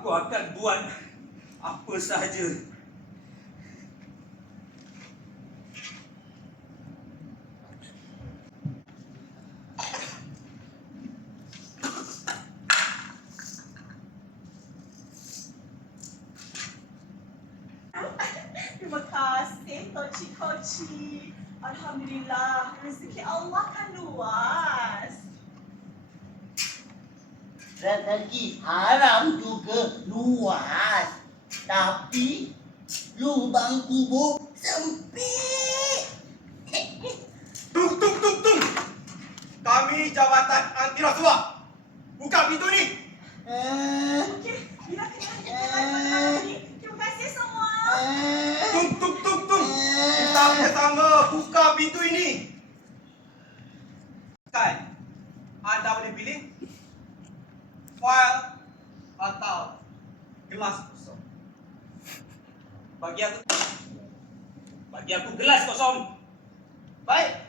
Aku akan buat apa sahaja. Terima kasih, Koci-Koci. Alhamdulillah, rezeki Allah kan luas. Rezeki haram juga luas. Tapi lubang kubur sempit. Tung! Kami Jabatan Anti Rasuah. Buka pintu ni. Okey, bila kena ni. Terima kasih semua. Tung! Kita bersama buka pintu ini. Kan, anda boleh pilih fail atau gelas kosong. Bagi aku gelas kosong. Baik.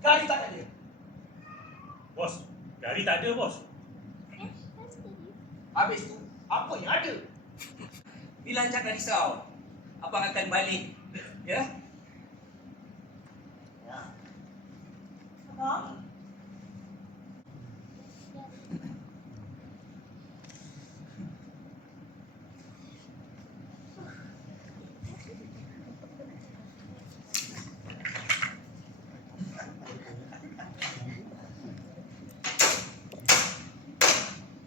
Kali tak ada. Bos, gari tak ada, bos. Habis tu, apa yang ada? Bila jangan risau. Abang akan balik. Ya? Abang,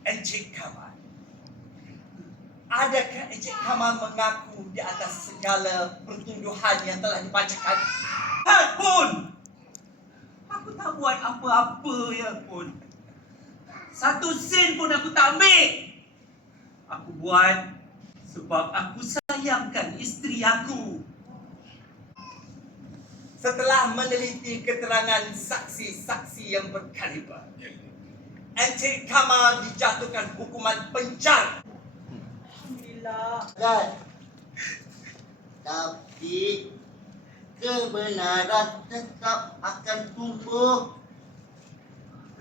Encik Kamal. Adakah Encik Kamal mengaku di atas segala pertuduhan yang telah dibacakan? Pun! Aku tak buat apa-apa ya pun. Satu sen pun aku tak ambil. Aku buat sebab aku sayangkan isteri aku. Setelah meneliti keterangan saksi-saksi yang berkaliber, Encik Kamal dijatuhkan hukuman penjara. Alhamdulillah. Kan? Tapi kebenaran tetap akan tumbuh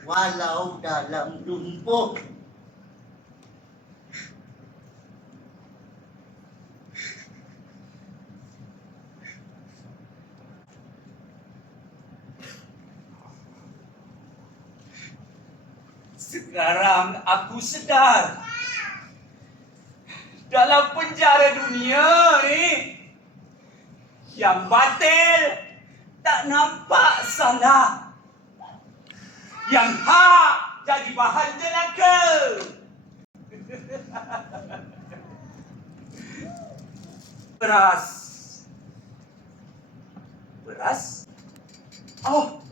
walau dalam lumpur. Sekarang aku sedar dalam penjara dunia ni yang batil tak nampak salah, yang hak jadi bahan jelaka. Beras. Oh,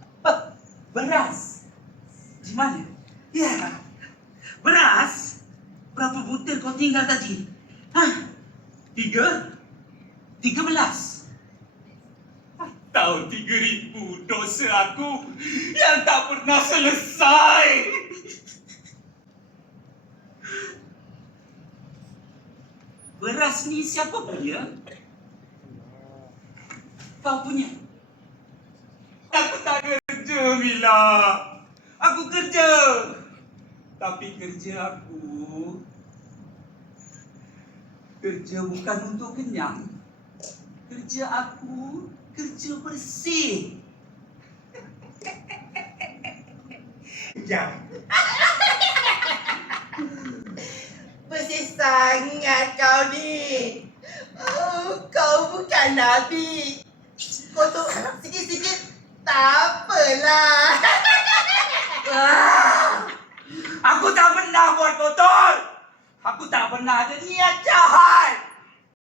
beras. Di mana? Ya, beras. Berapa butir kau tinggal tadi? Hah? 13. Tahu 3,000 dosa aku yang tak pernah selesai. Beras ni siapa punya? Kau punya? Aku tak kerja, Mila. Aku kerja. Tapi kerja aku bukan untuk kenyang. Kerja aku kerja bersih. Jam. Bersih sangat kau ni. Oh, kau bukan Nabi. Kotor sikit-sikit tak apalah. Aku tak pernah buat kotor. Aku tak pernah ada niat jahat.